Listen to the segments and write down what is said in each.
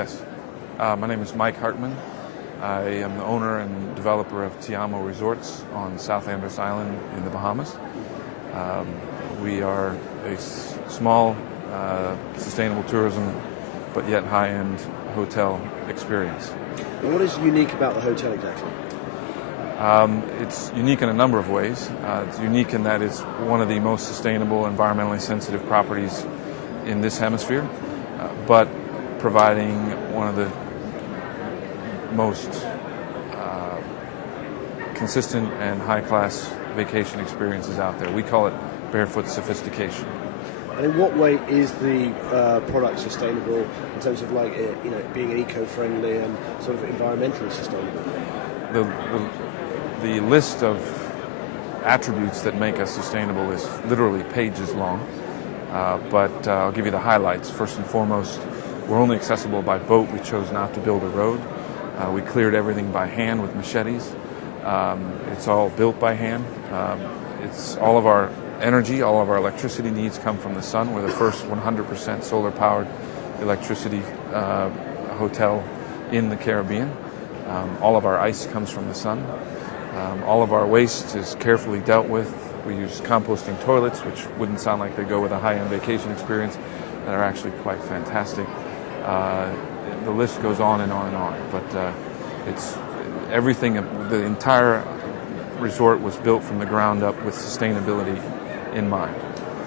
Yes. My name is Mike Hartman. I am the owner and developer of Tiamo Resorts on South Andos Island in the Bahamas. We are a small, sustainable tourism, but yet high-end hotel experience. And what is unique about the hotel exactly? It's unique in a number of ways. It's unique in that it's one of the most sustainable, environmentally sensitive properties in this hemisphere, but providing one of the most consistent and high-class vacation experiences out there. We call it barefoot sophistication. And in what way is the product sustainable in terms of being eco-friendly and sort of environmentally sustainable? The list of attributes that make us sustainable is literally pages long, but I'll give you the highlights. First and foremost, we're only accessible by boat. We chose not to build a road. We cleared everything by hand with machetes. It's all built by hand. It's all of our energy, all of our electricity needs come from the sun. We're the first 100% solar-powered electricity hotel in the Caribbean. All of our ice comes from the sun. All of our waste is carefully dealt with. We use composting toilets, which wouldn't sound like they go with a high-end vacation experience, that are actually quite fantastic. The list goes on and on and on, but it's everything. The entire resort was built from the ground up with sustainability in mind.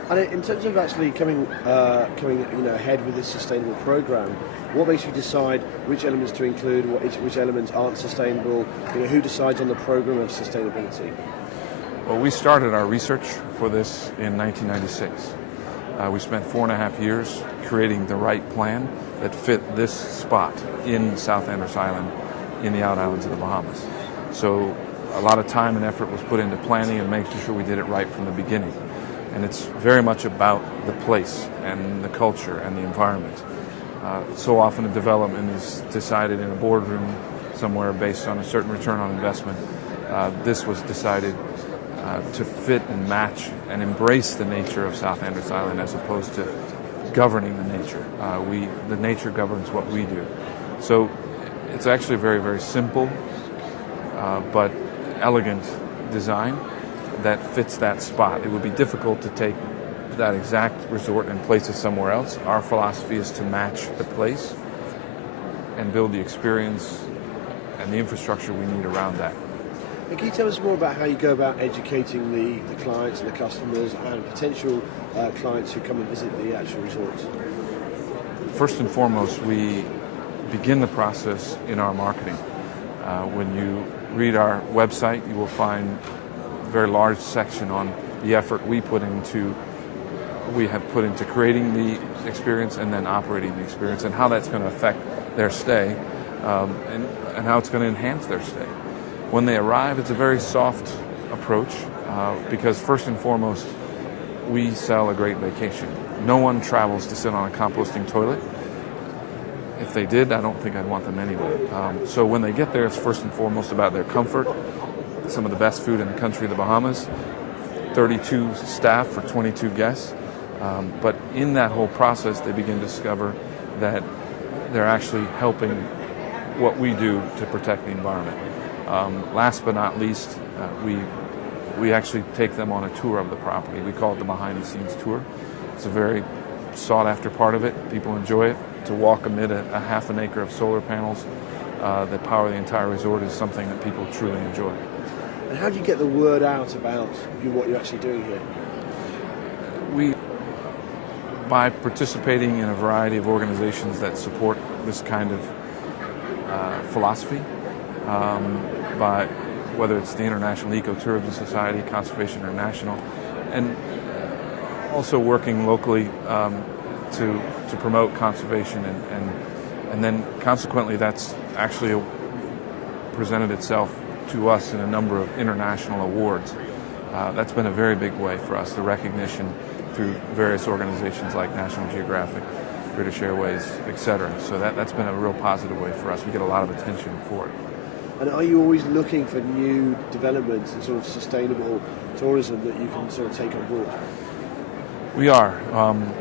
And in terms of actually coming ahead with this sustainable program, what makes you decide which elements to include, which elements aren't sustainable? Who decides on the program of sustainability? Well, we started our research for this in 1996. We spent 4.5 years creating the right plan that fit this spot in South Andos Island in the out islands of the Bahamas. So a lot of time and effort was put into planning and making sure we did it right from the beginning. And it's very much about the place and the culture and the environment. So often a development is decided in a boardroom somewhere based on a certain return on investment. This was decided to fit and match and embrace the nature of South Andos Island as opposed to governing the nature. The nature governs what we do. So it's actually a very, very simple but elegant design that fits that spot. It would be difficult to take that exact resort and place it somewhere else. Our philosophy is to match the place and build the experience and the infrastructure we need around that. And can you tell us more about how you go about educating the clients and the customers and potential clients who come and visit the actual resorts? First and foremost, we begin the process in our marketing. When you read our website, you will find a very large section on the effort we have put into creating the experience and then operating the experience and how that's going to affect their stay and how it's going to enhance their stay. When they arrive, it's a very soft approach because first and foremost, we sell a great vacation. No one travels to sit on a composting toilet. If they did, I don't think I'd want them anyway. So when they get there, it's first and foremost about their comfort. Some of the best food in the country of the Bahamas, 32 staff for 22 guests. But in that whole process, they begin to discover that they're actually helping what we do to protect the environment. Last but not least, we actually take them on a tour of the property. We call it the behind-the-scenes tour. It's a very sought-after part of it. People enjoy it. To walk amid a half an acre of solar panels that power the entire resort is something that people truly enjoy. And how do you get the word out about what you're actually doing here? By participating in a variety of organizations that support this kind of philosophy, by whether it's the International Ecotourism Society, Conservation International, and also working locally to promote conservation and then consequently that's actually presented itself to us in a number of international awards. That's been a very big way for us, the recognition through various organizations like National Geographic, British Airways, etc. So that's been a real positive way for us. We get a lot of attention for it. And are you always looking for new developments and sort of sustainable tourism that you can sort of take on board? We are.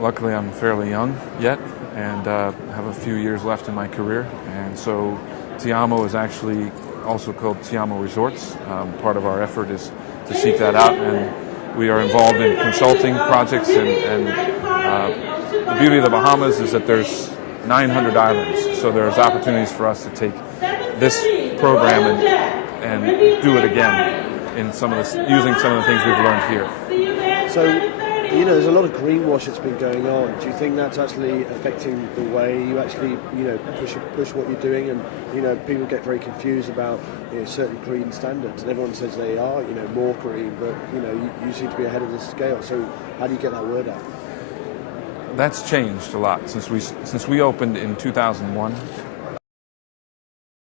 Luckily, I'm fairly young yet and have a few years left in my career. And so Tiamo is actually also called Tiamo Resorts. Part of our effort is to seek that out. And we are involved in consulting projects. And the beauty of the Bahamas is that there's 900 islands. So there's opportunities for us to take this program and do it again in using some of the things we've learned here. So, there's a lot of greenwash that's been going on. Do you think that's actually affecting the way you actually, push what you're doing? And, people get very confused about certain green standards, and everyone says they are, more green, but, you seem to be ahead of the scale. So how do you get that word out? That's changed a lot since we opened in 2001.